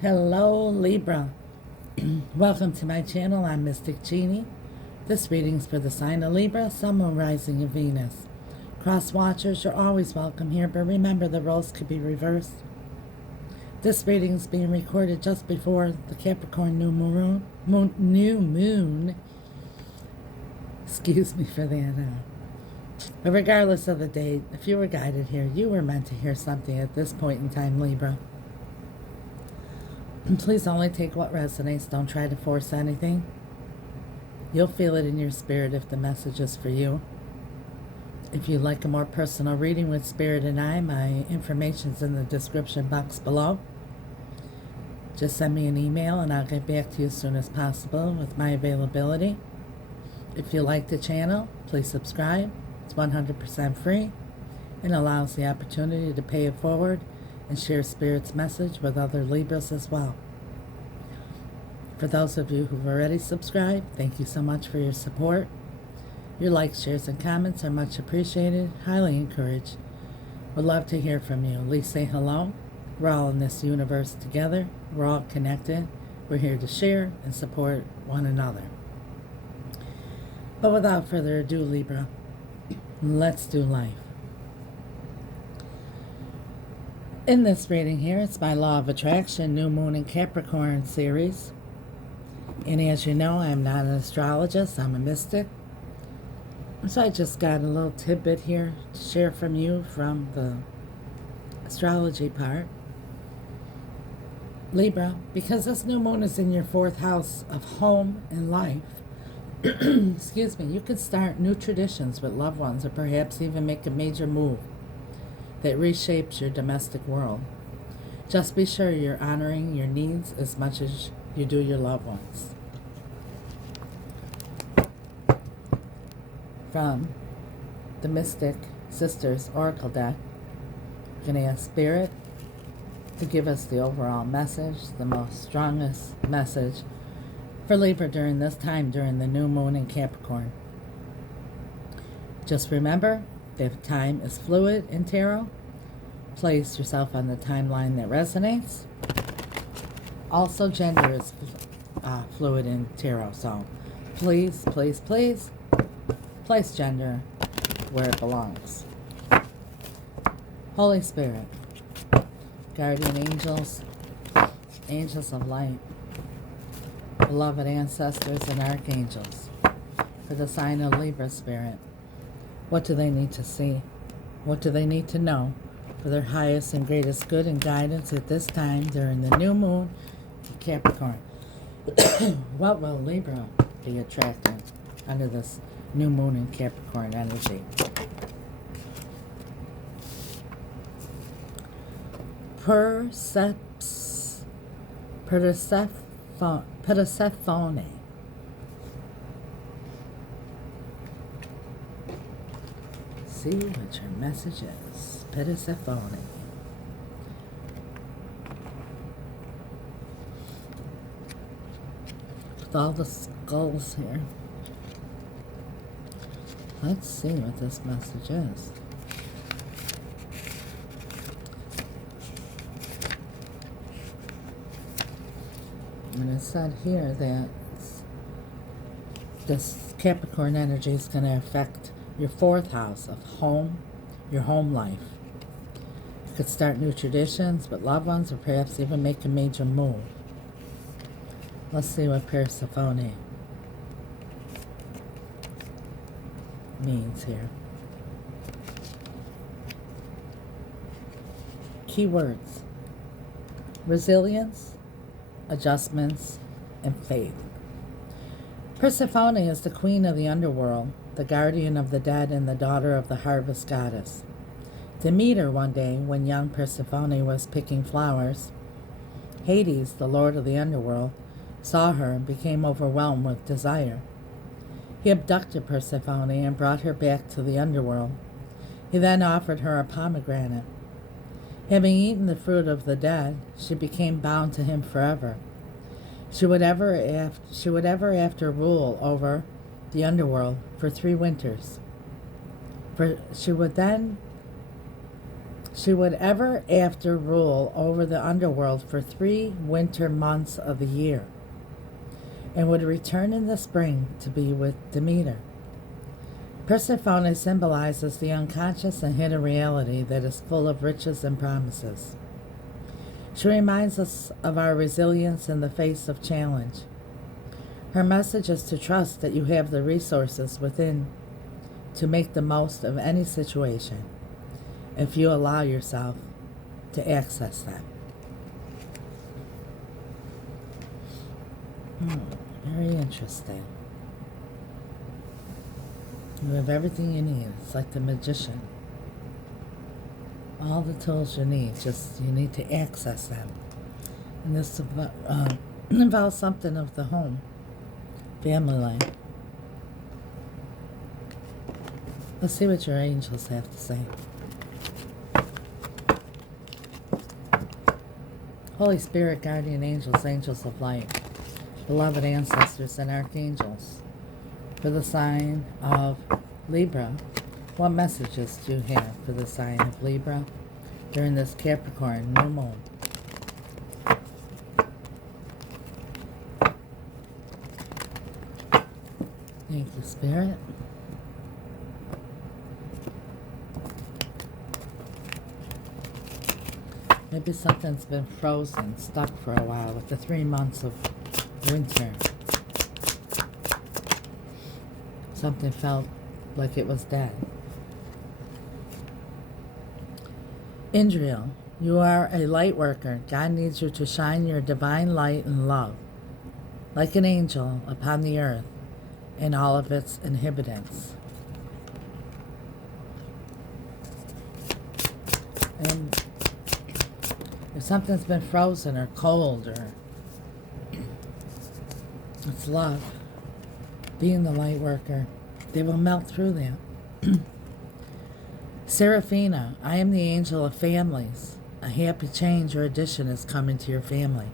Hello, Libra. Welcome to my channel. I'm Mystic Genie. This reading's for the sign of Libra, Sun, Moon, Rising, and Venus. Cross watchers, you're always welcome here, but remember the roles could be reversed. This reading is being recorded just before the Capricorn new moon. Excuse me for that. But regardless of the date, if you were guided here, you were meant to hear something at this point in time, Libra. Please only take what resonates. Don't try to force anything. You'll feel it in your spirit if the message is for you. If you'd like a more personal reading with Spirit and I, my information's in the description box below. Just send me an email and I'll get back to you as soon as possible with my availability. If you like the channel, please subscribe. It's 100% free and allows the opportunity to pay it forward and share Spirit's message with other Libras as well. For those of you who've already subscribed, thank you so much for your support. Your likes, shares, and comments are much appreciated, highly encouraged. Would love to hear from you. At least say hello. We're all in this universe together. We're all connected. We're here to share and support one another. But without further ado, Libra, let's do life. In this reading here, it's my Law of Attraction, New Moon and Capricorn series. And as you know, I'm not an astrologist, I'm a mystic. So I just got a little tidbit here to share from you from the astrology part. Libra, because this new moon is in your 4th house of home and life, excuse me, you could start new traditions with loved ones or perhaps even make a major move that reshapes your domestic world. Just be sure you're honoring your needs as much as you do your loved ones. From the Mystic Sisters Oracle deck, I'm going to ask Spirit to give us the overall message, the most strongest message for Libra during this time, during the new moon in Capricorn. Just remember, if time is fluid in tarot, place yourself on the timeline that resonates. Also, gender is fluid in tarot, so please, please, please place gender where it belongs. Holy Spirit, guardian angels, angels of light, beloved ancestors and archangels, for the sign of Libra, Spirit, what do they need to see? What do they need to know for their highest and greatest good and guidance at this time during the new moon in Capricorn? What will Libra be attracting under this new moon in Capricorn energy? Persephone. See what your message is. Persephone. With all the skulls here. Let's see what this message is. And it said here that this Capricorn energy is going to affect your 4th house of home, your home life. You could start new traditions with loved ones or perhaps even make a major move. Let's see what Persephone means here. Keywords: resilience, adjustments, and faith. Persephone is the queen of the underworld, the guardian of the dead, and the daughter of the harvest goddess. To meet her one day, when young Persephone was picking flowers, Hades, the lord of the underworld, saw her and became overwhelmed with desire. He abducted Persephone and brought her back to the underworld. He then offered her a pomegranate. Having eaten the fruit of the dead, she became bound to him forever. She would ever after rule over the underworld for 3 winters. She She would ever after rule over the underworld for 3 winter months of the year, and would return in the spring to be with Demeter. Persephone symbolizes the unconscious and hidden reality that is full of riches and promises. She reminds us of our resilience in the face of challenge. Her message is to trust that you have the resources within to make the most of any situation if you allow yourself to access them. Very interesting. You have everything you need. It's like the magician. All the tools you need, just you need to access them. And this involves something of the home, family life. Let's see what your angels have to say. Holy Spirit, guardian angels, angels of light, beloved ancestors and archangels, for the sign of Libra, what messages do you have for the sign of Libra during this Capricorn new moon? Thank you, Spirit. Maybe something's been frozen, stuck for a while with the 3 months of winter. Something felt like it was dead. Indriel, you are a light worker. God needs you to shine your divine light and love, like an angel upon the earth and all of its inhabitants. And if something's been frozen or cold, or it's love, being the light worker, they will melt through that. Seraphina, I am the angel of families. A happy change or addition is coming to your family.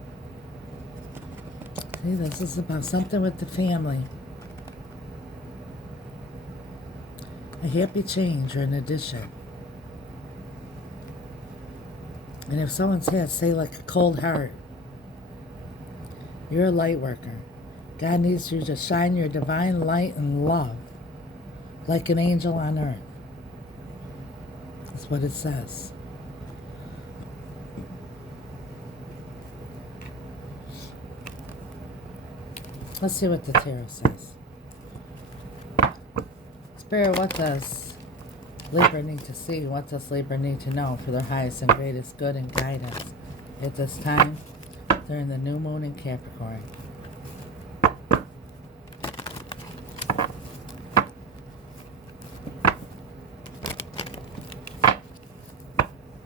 See, this is about something with the family. A happy change or an addition. And if someone's had, say, like a cold heart, you're a light worker. God needs you to shine your divine light and love like an angel on earth. That's what it says. Let's see what the tarot says. Spirit, what does Libra need to see? What does Libra need to know for their highest and greatest good and guidance at this time during the new moon in Capricorn?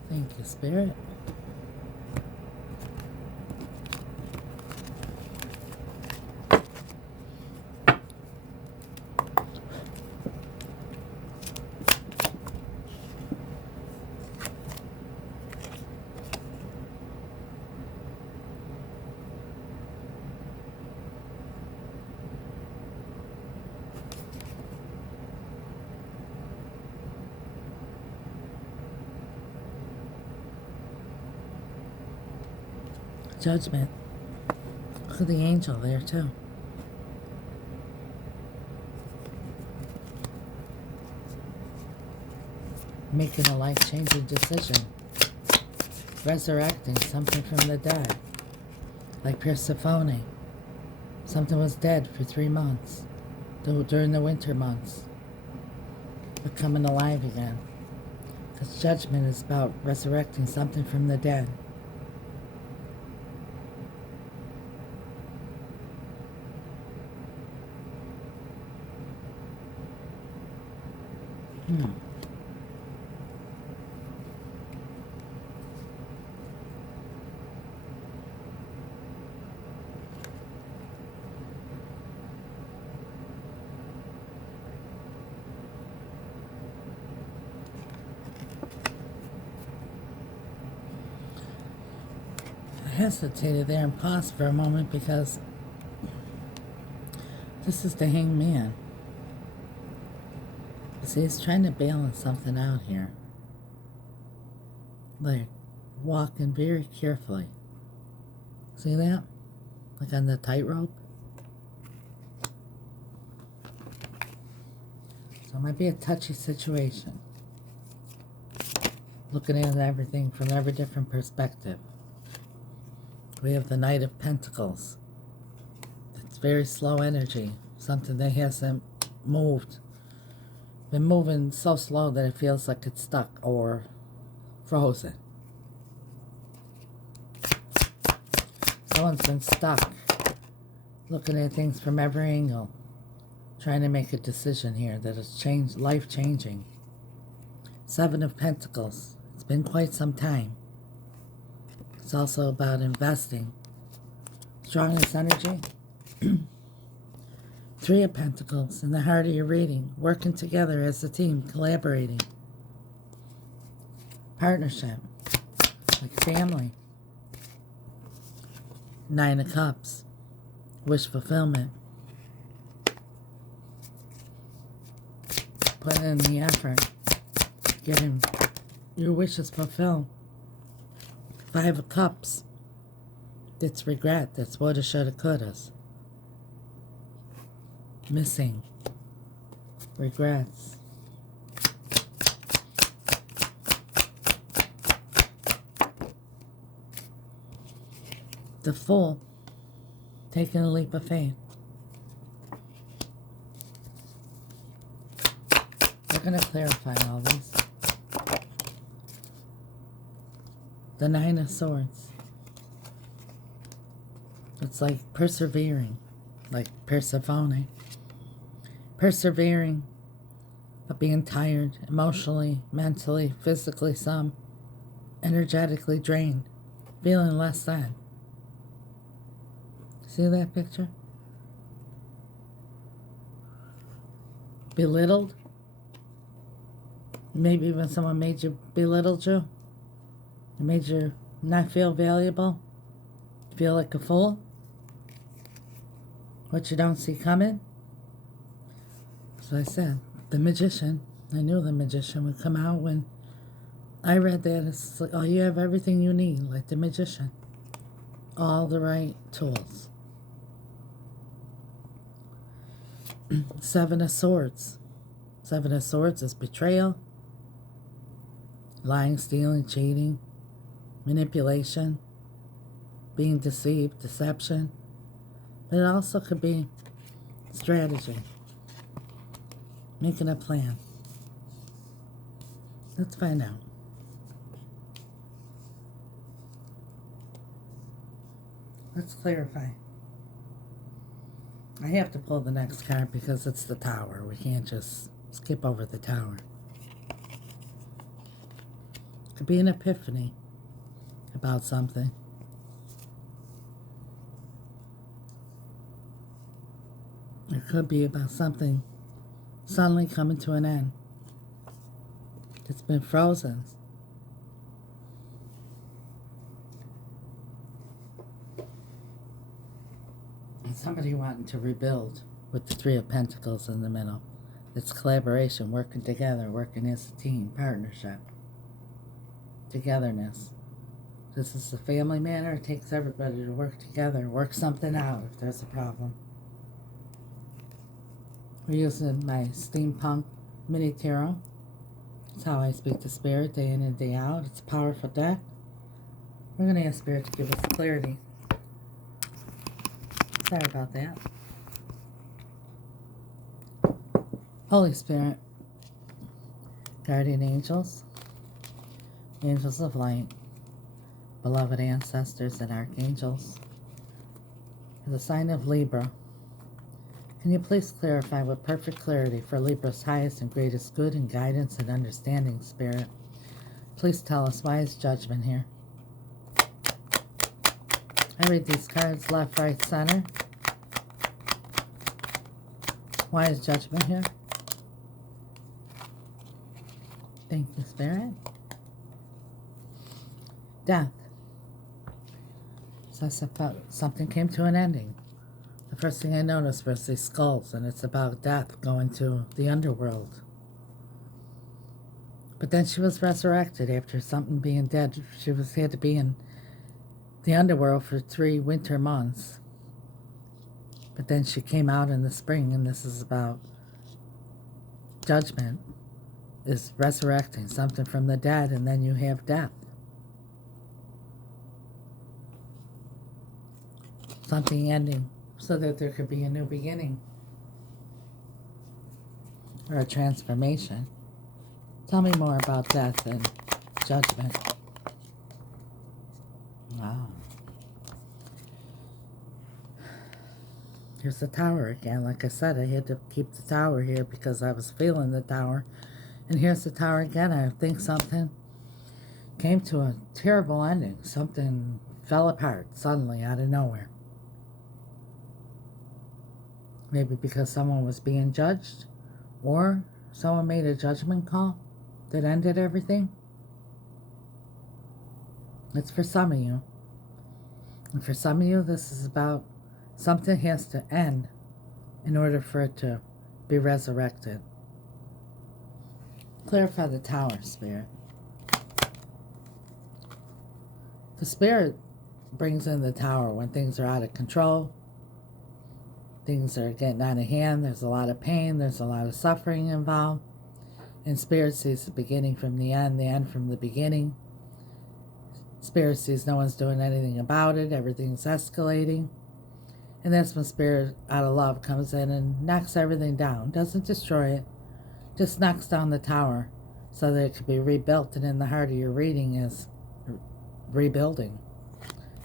Thank you, Spirit. Judgment. Look at the angel there too. Making a life-changing decision. Resurrecting something from the dead. Like Persephone. Something was dead for 3 months. During the winter months. But coming alive again. Because judgment is about resurrecting something from the dead. I hesitated there and paused for a moment because this is the Hanged Man. See, he's trying to balance something out here. like walking very carefully. See that? Like on the tightrope. So it might be a touchy situation. Looking at everything from every different perspective. We have the Knight of Pentacles. It's very slow energy. Something that hasn't moved. Been moving so slow that it feels like it's stuck or frozen. Someone's been stuck. Looking at things from every angle. Trying to make a decision here that is life-changing. Seven of Pentacles. It's been quite some time. It's also about investing. Strongest energy. Three of Pentacles in the heart of your reading. Working together as a team. Collaborating. Partnership. Like family. Nine of Cups. Wish fulfillment. Putting in the effort. Getting your wishes fulfilled. Five of Cups. That's regret. That's woulda, shoulda, couldas. Missing. Regrets. The Fool. Taking a leap of faith. We're going to clarify all this. The Nine of Swords. It's like persevering, like persevering. Persevering, but being tired, emotionally, mentally, physically, some energetically drained, feeling less than. See that picture? Belittled. Maybe when someone made you, belittled you. It made you not feel valuable. Feel like a fool. What you don't see coming. So I said, the Magician. I knew the Magician would come out when I read that. It's like, oh, you have everything you need, like the Magician. All the right tools. Seven of Swords. Seven of Swords is betrayal, lying, stealing, cheating, manipulation, being deceived, deception. But it also could be strategy, making a plan. Let's find out. Let's clarify. I have to pull the next card because it's the Tower. We can't just skip over the Tower. Could be an epiphany about something. It could be about something suddenly coming to an end. It's been frozen. And somebody wanting to rebuild with the Three of Pentacles in the middle. It's collaboration, working together, working as a team, partnership, togetherness. This is a family matter. It takes everybody to work together, work something out if there's a problem. We're using my steampunk mini tarot. It's how I speak to Spirit day in and day out. It's a powerful deck. We're going to ask Spirit to give us clarity. Sorry about that. Holy Spirit, guardian angels, angels of light, beloved ancestors and archangels, for the sign of Libra, can you please clarify with perfect clarity for Libra's highest and greatest good and guidance and understanding, Spirit? Please tell us, why is judgment here? I read these cards left, right, center. Why is judgment here? Thank you, Spirit. Death. So something came to an ending. The first thing I noticed was these skulls, and it's about death going to the underworld. But then she was resurrected after something being dead. She had to be in the underworld for 3 winter months. But then she came out in the spring, and this is about judgment, is resurrecting something from the dead, and then you have death. Something ending so that there could be a new beginning or a transformation. Tell me more about death and judgment. Wow. Here's the tower again. Like I said, I had to keep the tower here because I was feeling the tower. And here's the tower again. I think something came to a terrible ending. Something fell apart suddenly out of nowhere. Maybe because someone was being judged, or someone made a judgment call that ended everything. It's for some of you. And for some of you, this is about something has to end in order for it to be resurrected. Clarify the tower, Spirit. The Spirit brings in the tower when things are out of control. Things are getting out of hand. There's a lot of pain. There's a lot of suffering involved. And Spirit sees the beginning from the end from the beginning. Spirit sees no one's doing anything about it. Everything's escalating. And that's when Spirit, out of love, comes in and knocks everything down. Doesn't destroy it. Just knocks down the tower so that it could be rebuilt. And in the heart of your reading is rebuilding.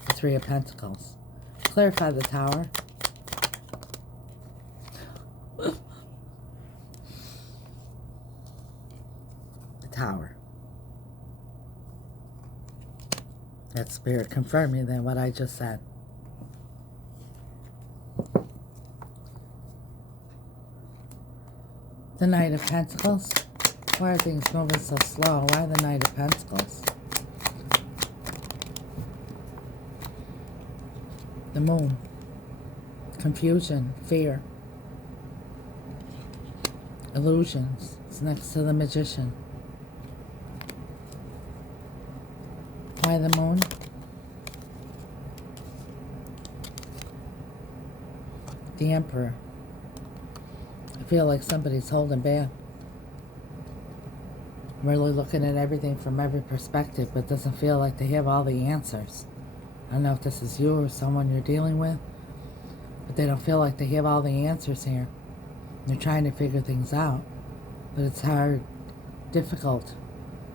The 3 of Pentacles. Clarify the tower. Tower. That's Spirit confirming then what I just said. The Knight of Pentacles. Why are things moving so slow? Why the Knight of Pentacles? The Moon. Confusion. Fear. Illusions. It's next to the Magician. Why the Moon? The Emperor. I feel like somebody's holding back. Really looking at everything from every perspective, but doesn't feel like they have all the answers. I don't know if this is you or someone you're dealing with, but they don't feel like they have all the answers here. They're trying to figure things out, but it's hard, difficult.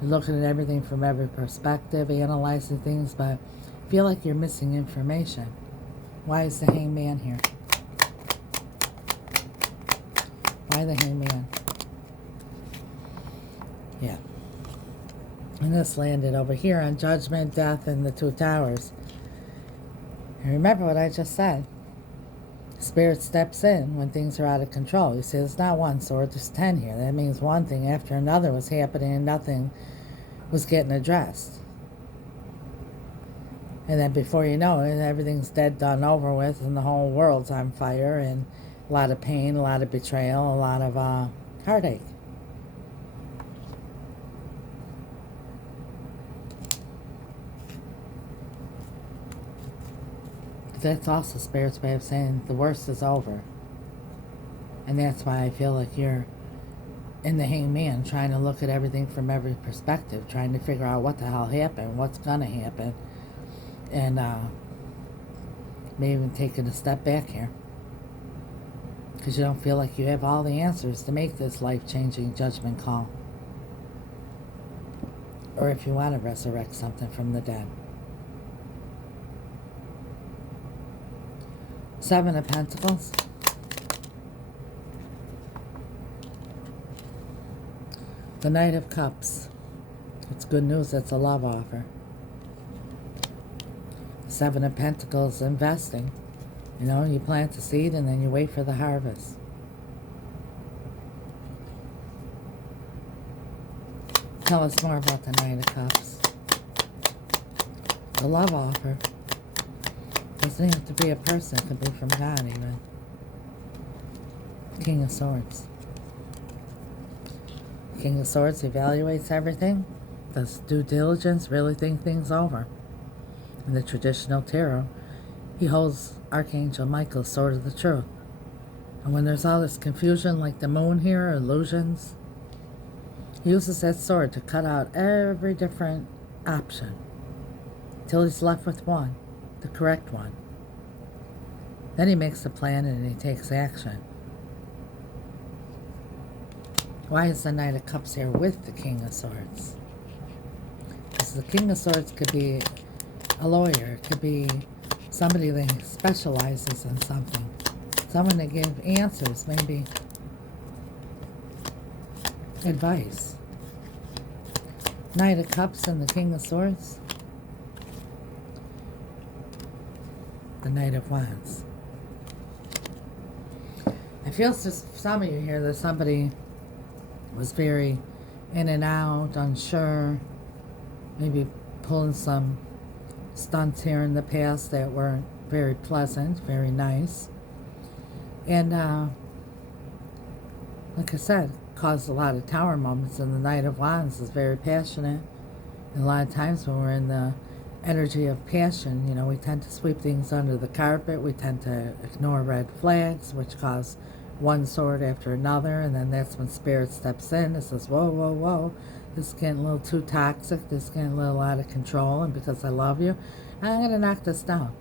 You're looking at everything from every perspective, analyzing things, but I feel like you're missing information. Why is the Hangman here? Why the Hangman? Yeah. And this landed over here on Judgment, Death, and the 2 Towers. And remember what I just said. Spirit steps in when things are out of control. You see, there's not 1 sword, there's 10 here. That means one thing after another was happening and nothing was getting addressed. And then before you know it, everything's dead, done, over with, and the whole world's on fire, and a lot of pain, a lot of betrayal, a lot of heartache. That's also Spirit's way of saying the worst is over. And that's why I feel like you're in the Hangman, trying to look at everything from every perspective, trying to figure out what the hell happened, what's going to happen, and maybe even taking a step back here. Because you don't feel like you have all the answers to make this life-changing judgment call. Or if you want to resurrect something from the dead. 7 of Pentacles. The Knight of Cups. It's good news. It's a love offer. 7 of Pentacles, investing. You know, you plant the seed and then you wait for the harvest. Tell us more about the Knight of Cups. The love offer. Doesn't have to be a person. It could be from God even. King of Swords. King of Swords evaluates everything, does due diligence, really think things over. In the traditional tarot, he holds Archangel Michael's sword of the truth. And when there's all this confusion like the moon here, or illusions, he uses that sword to cut out every different option till he's left with one, the correct one. Then he makes a plan and he takes action. Why is the Knight of Cups here with the King of Swords? Because the King of Swords could be a lawyer, it could be somebody that specializes in something, someone that gives answers, maybe advice. Knight of Cups and the King of Swords. The Knight of Wands. I feel some of you here that somebody was very in and out, unsure, maybe pulling some stunts here in the past that weren't very pleasant, very nice. And like I said, caused a lot of tower moments, and the Knight of Wands is very passionate. And a lot of times when we're in the energy of passion, you know, we tend to sweep things under the carpet, we tend to ignore red flags, which cause one sword after another, and then that's when Spirit steps in and says, whoa, whoa, whoa, this is getting a little too toxic, this is getting a little out of control, and because I love you, I'm going to knock this down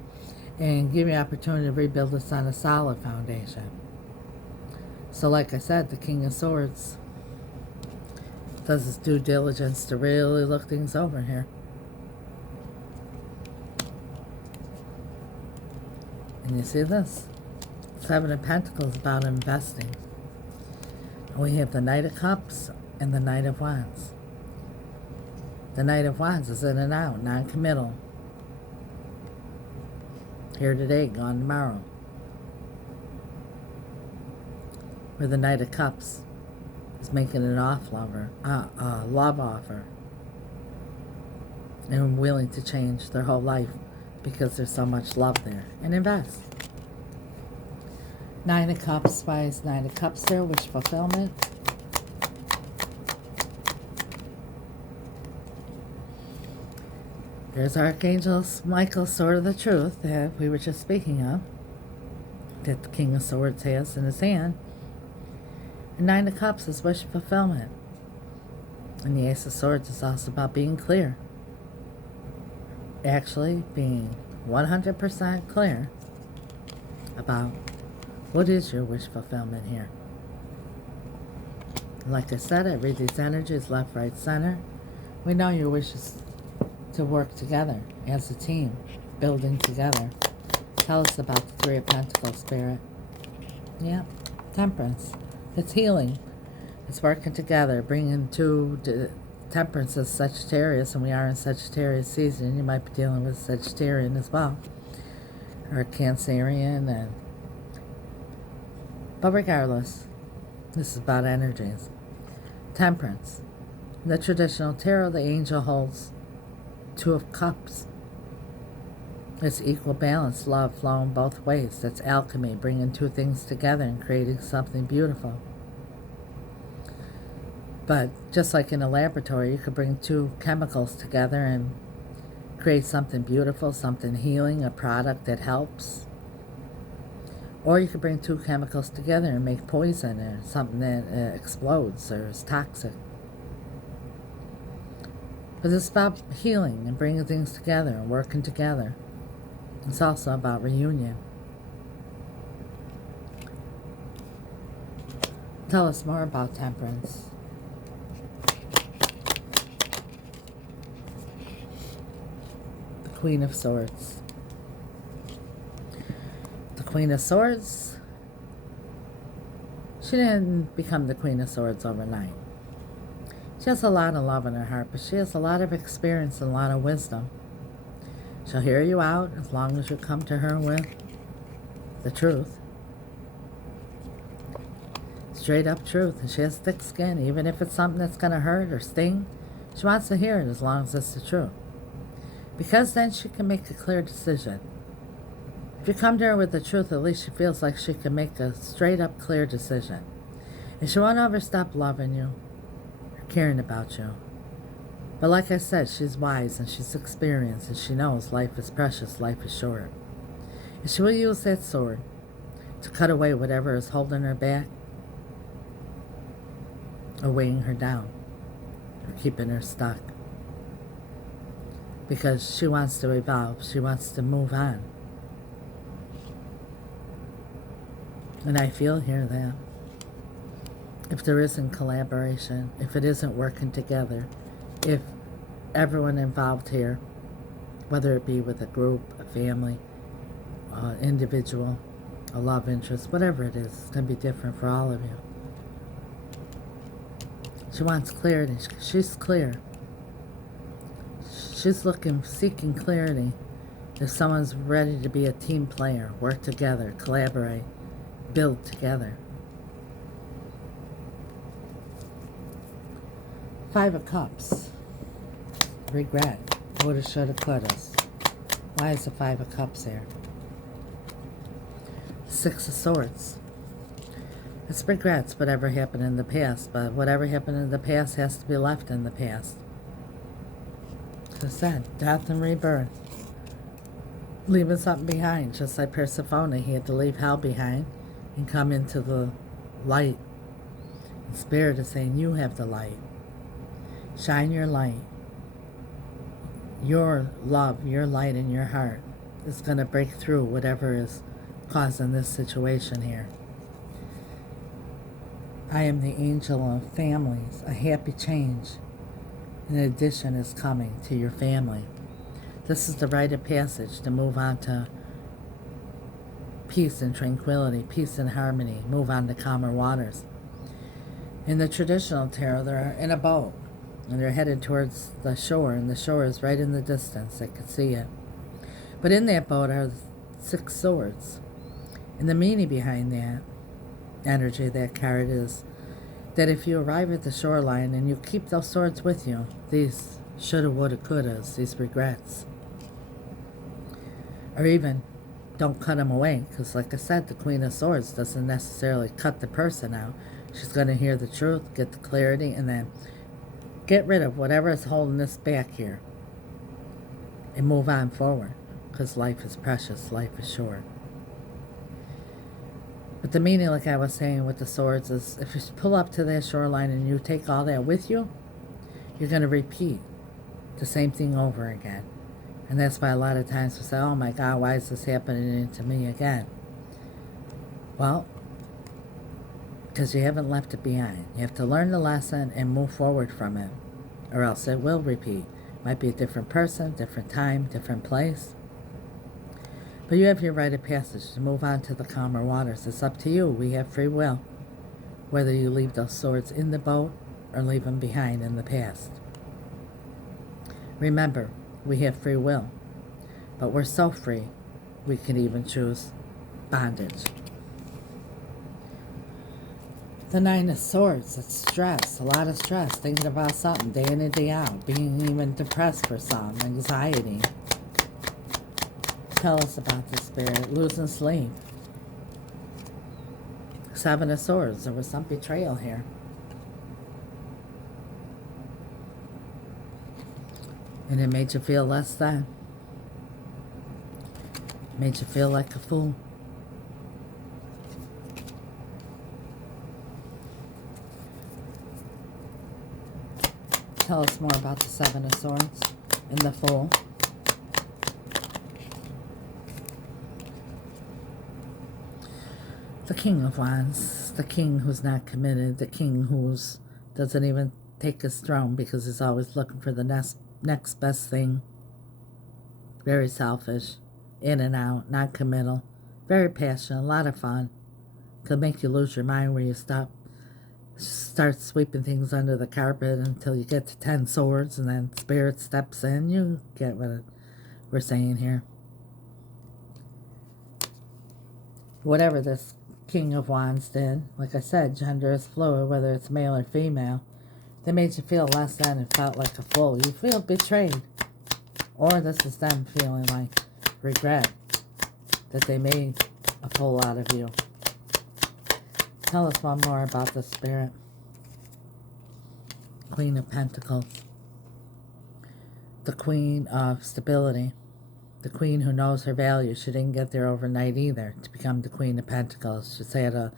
and give you an opportunity to rebuild this on a solid foundation. So like I said, the King of Swords does his due diligence to really look things over here. And you see this? Seven of Pentacles about investing. And we have the Knight of Cups and the Knight of Wands. The Knight of Wands is in and out, non-committal. Here today, gone tomorrow. Where the Knight of Cups is making an love offer. And willing to change their whole life because there's so much love there. And invest. Nine of Cups, why is Nine of Cups there? Wish fulfillment. There's Archangel Michael's sword of the truth that we were just speaking of, that the King of Swords has in his hand. And Nine of Cups is wish fulfillment. And the Ace of Swords is also about being clear. Actually being 100% clear about what is your wish fulfillment here. Like I said, I read these energies left, right, center. We know your wish is to work together as a team, building together. Tell us about the Three of Pentacles, Spirit. Yeah, Temperance. It's healing. It's working together, bringing two. Temperance is Sagittarius, and we are in Sagittarius season. You might be dealing with Sagittarian as well, or Cancerian, but regardless, this is about energies. Temperance. In the traditional tarot, the angel holds Two of Cups. It's equal balance, love flowing both ways. That's alchemy, bringing two things together and creating something beautiful. But just like in a laboratory, you could bring two chemicals together and create something beautiful, something healing, a product that helps. Or you could bring two chemicals together and make poison or something that explodes or is toxic. But it's about healing and bringing things together and working together. It's also about reunion. Tell us more about Temperance. The Queen of Swords. The Queen of Swords, she didn't become the Queen of Swords overnight. She has a lot of love in her heart, but she has a lot of experience and a lot of wisdom. She'll hear you out as long as you come to her with the truth. Straight up truth. And she has thick skin. Even if it's something that's going to hurt or sting, she wants to hear it as long as it's the truth. Because then she can make a clear decision. If you come to her with the truth, at least she feels like she can make a straight up clear decision. And she won't ever stop loving you. caring about you. But like I said, she's wise and she's experienced and she knows life is precious, life is short. And she will use that sword to cut away whatever is holding her back or weighing her down or keeping her stuck. Because she wants to evolve, she wants to move on. And I feel here that if there isn't collaboration, if it isn't working together, if everyone involved here, whether it be with a group, a family, individual, a love interest, whatever it is, it's going to be different for all of you. She wants clarity. She's clear. She's seeking clarity. If someone's ready to be a team player, work together, collaborate, build together. 5 of Cups. Regret. Woulda, shoulda, couldas. Why is the 5 of Cups here? 6 of Swords. It's regrets, whatever happened in the past, but whatever happened in the past has to be left in the past. As I said, death and rebirth. Leaving something behind, just like Persephone, he had to leave hell behind and come into the light. The Spirit is saying, you have the light. Shine your light. Your love, your light in your heart is going to break through whatever is causing this situation here. I am the angel of families. A happy change, in addition, is coming to your family. This is the rite of passage to move on to peace and tranquility, peace and harmony, move on to calmer waters. In the traditional tarot, they're in a boat, and they're headed towards the shore, and the shore is right in the distance. They can see it. But in that boat are 6 swords. And the meaning behind that energy of that card is that if you arrive at the shoreline and you keep those swords with you, these shoulda, woulda, couldas, these regrets, or even don't cut them away, because like I said, the Queen of Swords doesn't necessarily cut the person out. She's going to hear the truth, get the clarity, and then get rid of whatever is holding us back here and move on forward, because life is precious, life is short. But the meaning, like I was saying with the swords, is if you pull up to that shoreline and you take all that with you, you're going to repeat the same thing over again. And that's why a lot of times we say, oh my God, why is this happening to me again? Well, because you haven't left it behind. You have to learn the lesson and move forward from it, or else it will repeat. Might be a different person, different time, different place. But you have your rite of passage to move on to the calmer waters. It's up to you. We have free will, whether you leave those swords in the boat or leave them behind in the past. Remember, we have free will, but we're so free, we can even choose bondage. The 9 of Swords, it's stress, a lot of stress, thinking about something day in and day out, being even depressed for some, anxiety. Tell us about the Spirit. Losing sleep. 7 of Swords. There was some betrayal here. And it made you feel less than. Made you feel like a fool. Tell us more about the 7 of Swords and the Fool. The King of Wands, the king who's not committed, the king who's doesn't even take his throne because he's always looking for the next best thing. Very selfish, in and out, not committal, very passionate, a lot of fun. Could make you lose your mind where you start sweeping things under the carpet until you get to 10 swords, and then Spirit steps in. You get what we're saying here. Whatever this King of Wands did, like I said, gender is fluid, whether it's male or female. They made you feel less than and felt like a fool. You feel betrayed. Or this is them feeling like regret that they made a fool out of you. Tell us one more about the Spirit. Queen of Pentacles. The Queen of Stability. The Queen who knows her value. She didn't get there overnight either to become the Queen of Pentacles. She's had a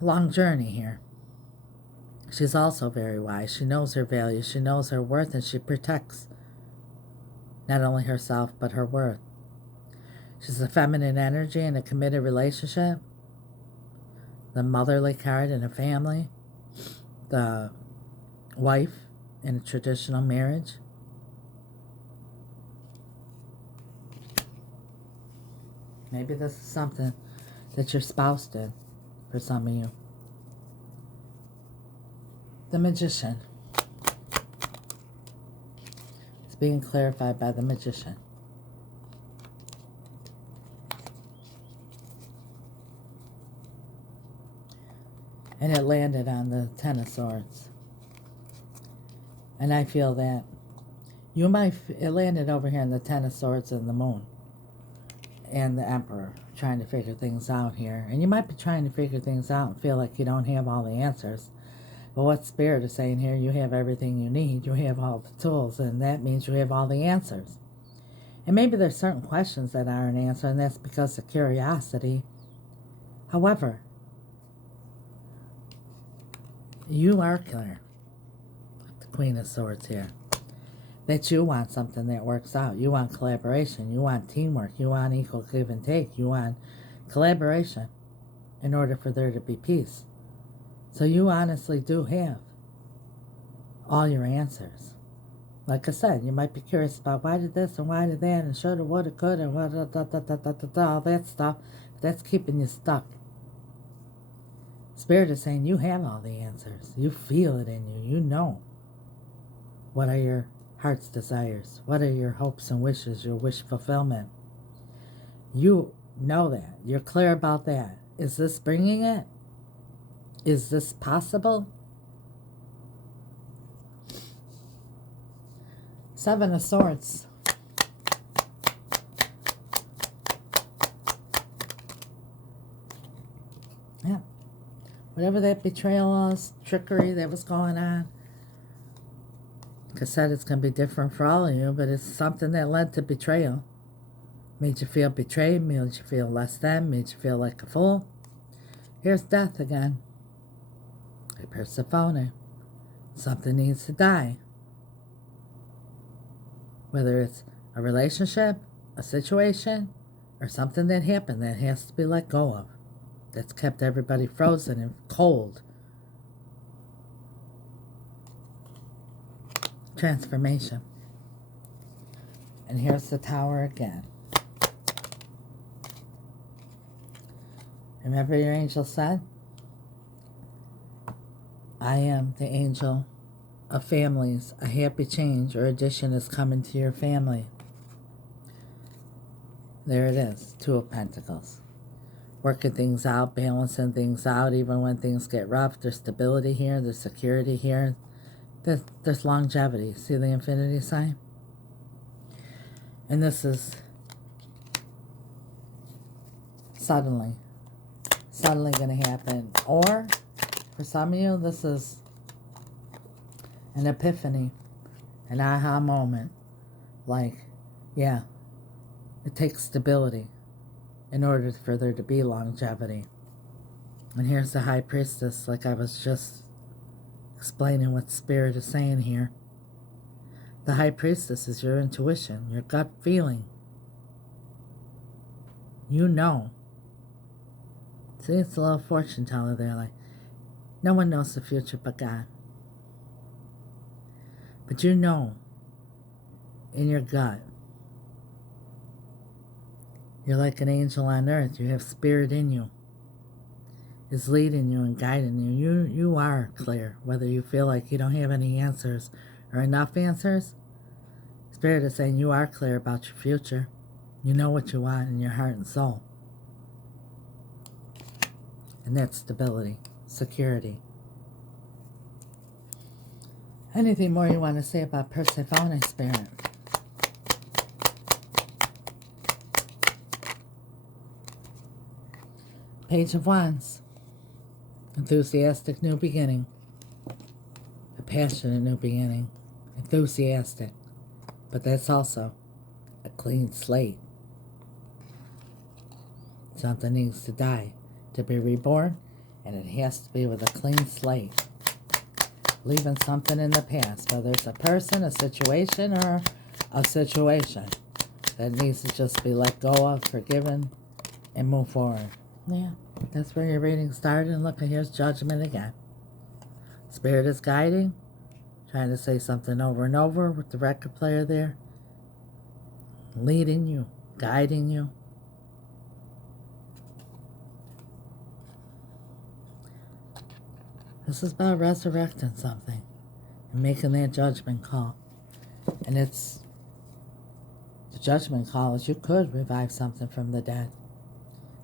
long journey here. She's also very wise. She knows her value. She knows her worth, and she protects not only herself, but her worth. She's a feminine energy in a committed relationship. The motherly card in a family. The wife in a traditional marriage. Maybe this is something that your spouse did for some of you. The Magician. It's being clarified by the Magician. And it landed on the Ten of Swords. And I feel that you might, it landed over here in the Ten of Swords and the Moon. And the Emperor, trying to figure things out here. And you might be trying to figure things out and feel like you don't have all the answers. But what Spirit is saying here, you have everything you need. You have all the tools, and that means you have all the answers. And maybe there's certain questions that aren't answered, and that's because of curiosity. However, you are clear, the Queen of Swords here, that you want something that works out. You want collaboration. You want teamwork. You want equal give and take. You want collaboration in order for there to be peace. So you honestly do have all your answers. Like I said, you might be curious about why did this and why did that and shoulda, woulda, coulda, and what, all that stuff. But that's keeping you stuck. Spirit is saying you have all the answers. You feel it in you. You know. What are your heart's desires? What are your hopes and wishes, your wish fulfillment? You know that. You're clear about that. Is this bringing it? Is this possible? Seven of Swords. Yeah. Whatever that betrayal was, trickery that was going on. Like I said, it's going to be different for all of you, but it's something that led to betrayal. Made you feel betrayed, made you feel less than, made you feel like a fool. Here's death again. A Persephone. Something needs to die. Whether it's a relationship, a situation, or something that happened that has to be let go of. That's kept everybody frozen and cold. Transformation. And here's the Tower again. Remember your angel said, I am the angel of families. A happy change or addition is coming to your family. There it is, Two of Pentacles. Working things out, balancing things out, even when things get rough. There's stability here, there's security here. There's longevity. See the infinity sign? And this is suddenly going to happen. Or, for some of you, this is an epiphany, an aha moment. Like, yeah, it takes stability in order for there to be longevity. And here's the High Priestess, like I was just explaining what Spirit is saying here. The High Priestess is your intuition, your gut feeling. You know. See, it's a little fortune teller there, like, no one knows the future but God. But you know, in your gut, you're like an angel on earth. You have Spirit in you. Is leading you and guiding you. You are clear, whether you feel like you don't have any answers or enough answers. Spirit is saying you are clear about your future. You know what you want in your heart and soul. And that's stability, security. Anything more you want to say about Persephone, Spirit? Page of Wands. Enthusiastic new beginning. passionate new beginning, enthusiastic, but that's also a clean slate. Something needs to die to be reborn, and it has to be with a clean slate. Leaving something in the past, whether it's a person, a situation, or a situation that needs to just be let go of, forgiven, and move forward. Yeah, that's where your reading started, and look, here's Judgment again. Spirit is guiding, trying to say something over and over with the record player there, leading you, guiding you. This is about resurrecting something and making that judgment call. And it's, the judgment call is you could revive something from the dead,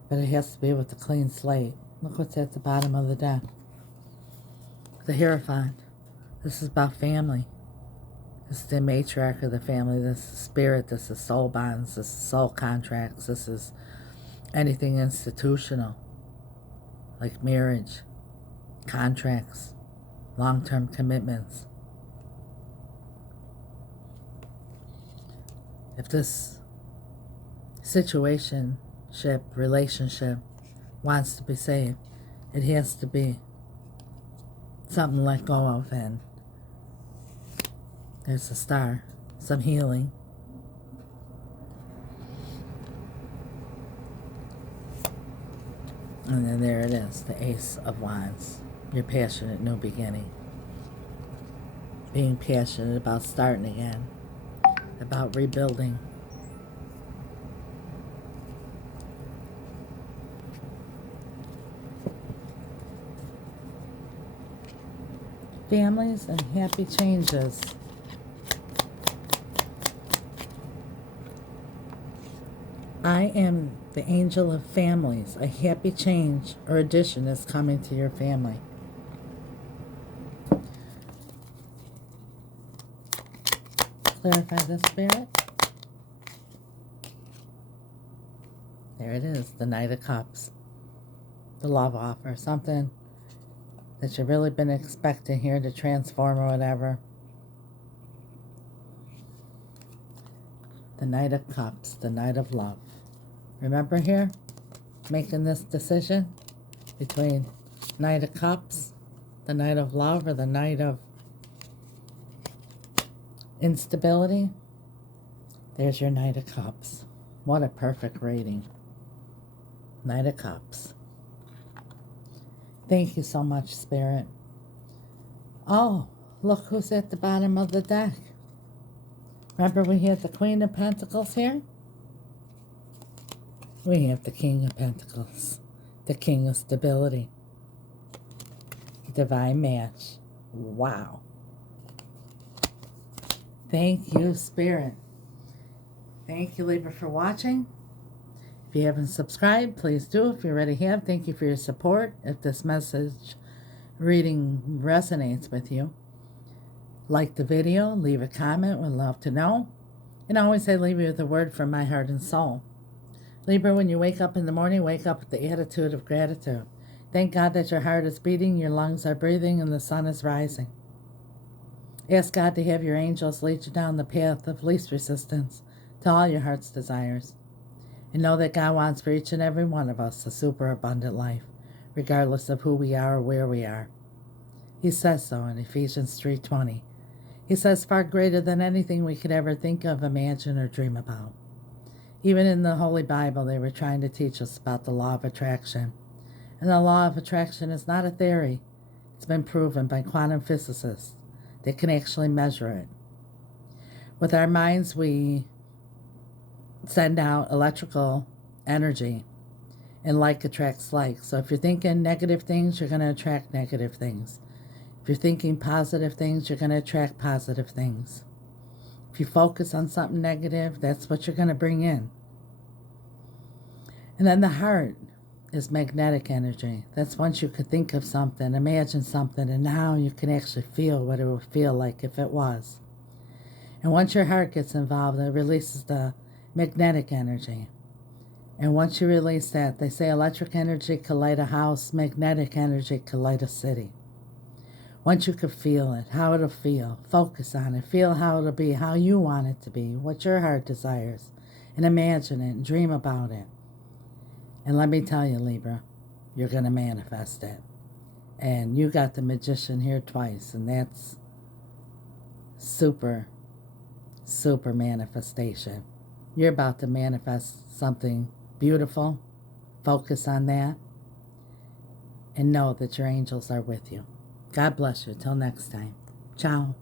but it has to be with a clean slate. Look what's at the bottom of the deck. The Hierophant. This is about family. This is the matriarch of the family. This is spirit. This is soul bonds. This is soul contracts. This is anything institutional, like marriage, contracts, long-term commitments. If this situationship, relationship wants to be saved, it has to be something to let go of, and there's a star, some healing. And then there it is, the Ace of Wands. Your passionate new beginning. Being passionate about starting again, about rebuilding. Families and happy changes. I am the angel of families. A happy change or addition is coming to your family. Clarify the spirit. There it is, the Knight of Cups. The love offer, something that you've really been expecting here to transform or whatever. The Knight of Cups, the Knight of Love. Remember here, making this decision between Knight of Cups, the Knight of Love, or the Knight of Instability. There's your Knight of Cups. What a perfect rating. Knight of Cups. Thank you so much, Spirit. Oh, look who's at the bottom of the deck. Remember we had the Queen of Pentacles here? We have the King of Pentacles, the King of Stability. Divine match. Wow. Thank you, Spirit. Thank you, Libra, for watching. If you haven't subscribed, please do. If you already have, thank you for your support. If this message reading resonates with you, like the video, leave a comment. Would love to know. And always I leave you with a word from my heart and soul. Libra, when you wake up in the morning, wake up with the attitude of gratitude. Thank God that your heart is beating, your lungs are breathing, and the sun is rising. Ask God to have your angels lead you down the path of least resistance to all your heart's desires. And know that God wants for each and every one of us a super abundant life, regardless of who we are or where we are. He says so in Ephesians 3:20. He says far greater than anything we could ever think of, imagine, or dream about. Even in the Holy Bible, they were trying to teach us about the law of attraction. And the law of attraction is not a theory. It's been proven by quantum physicists that can actually measure it. With our minds, we send out electrical energy, and like attracts like. So if you're thinking negative things, you're going to attract negative things. If you're thinking positive things, you're going to attract positive things. If you focus on something negative, that's what you're going to bring in. And then the heart is magnetic energy. That's once you could think of something, imagine something, and now you can actually feel what it would feel like if it was. And once your heart gets involved, it releases the magnetic energy. And once you release that, they say electric energy could light a house, magnetic energy could light a city. Once you can feel it, how it'll feel, focus on it, feel how it'll be, how you want it to be, what your heart desires, and imagine it and dream about it. And let me tell you, Libra, you're going to manifest it. And you got the Magician here twice, and that's super, super manifestation. You're about to manifest something beautiful. Focus on that. And know that your angels are with you. God bless you. Till next time. Ciao.